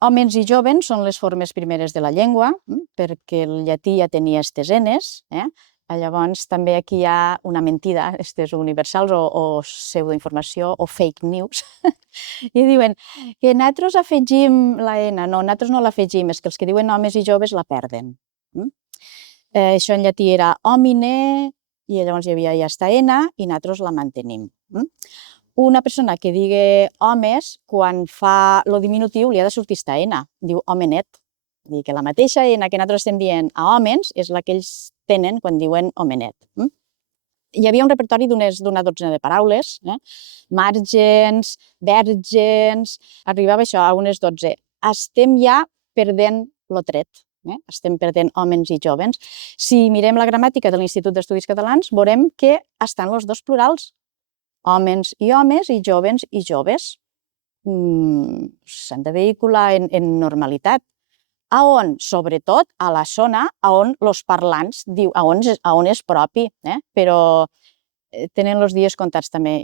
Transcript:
Hòmens i jovens són les formes primeres de la llengua, perquè el llatí ja tenia estes enes. Llavors, també aquí hi ha una mentida, estes universals, o pseudoinformació, o fake news, i diuen que nosaltres afegim la ena. No, nosaltres no l'afegim, és que els que diuen homes i joves la perden. Això en llatí era homine, i llavors hi havia ja esta ena, i nosaltres la mantenim. Una persona que digui homes, quan fa el diminutiu, li ha de sortir esta ena, diu homenet. Vull dir que la mateixa ena que nosaltres estem dient a hòmens és la que ells tenen quan diuen homenet. Hi havia un repertori d'una dotzena de paraules, màrgens, vèrgens, arribava això a unes 12. Estem ja perdent lo tret, estem perdent hòmens i jovens. Si mirem la gramàtica de l'Institut d'Estudis Catalans, veurem que estan els dos plurals, hòmens i homes i jovens i joves. S'han de vehicular en normalitat. A on? Sobretot a la zona on els parlants diuen, a on és propi, però tenen els dies comptats també.